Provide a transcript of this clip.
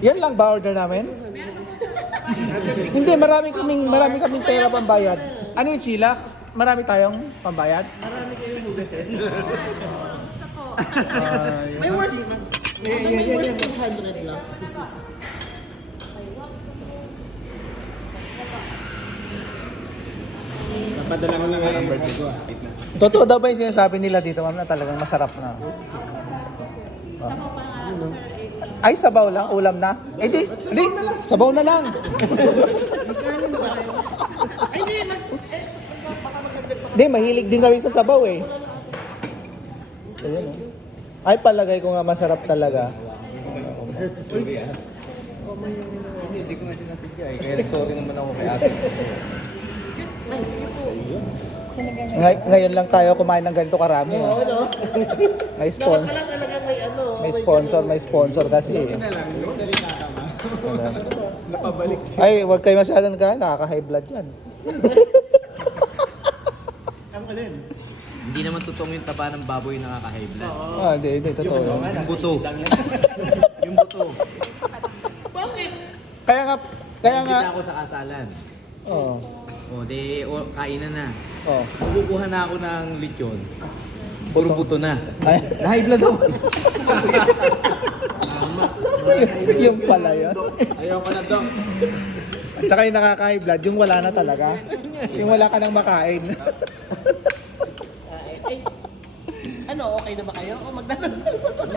Yan lang ba order namin? Hindi, marami kaming pera pambayad. Ano yung chila? Marami tayong pambayad? Marami kayong hugasin. Gusto ko. May worth. May worth 100 lang. Napadala ko na nga yung birthday ko. Totoo daw ba yung sinasabi nila dito, ma'am, na talagang masarap na? Ay, sabaw lang? Ulam na? Eh di, sabaw na lang. Di, mahilig din kami sa sabaw eh. Ayun, oh. Ay, palagay ko nga masarap talaga. Hindi ko nga sinasadya eh. Kaya sorry naman ako kay ate. Ngayon lang tayo kumain ng ganito karami. Oo, no? May sponsor. Dapat pala talaga may ano. May sponsor kasi eh. Na lang, salita ka ba? Napabalik siya. Ay, wag kayo masyadong kain, nakaka-high blood yan. Ang alin? Hindi naman totoong yung taba ng baboy nakaka-high blood. Ah, hindi, totoo. Yung buto. Yung buto. Bakit? Kaya nga, Nandito ako sa kasalan. oh, Kainan na. oh. Kukuha na ako ng lechon. Puro buto na. Ay, Na-high blood ako. yung pala yun. Ayaw pa na dong. At saka yung nakaka-high blood, yung wala na talaga. Yung wala ka nang makain. Ano, okay na ba kayo? O magdadasal pa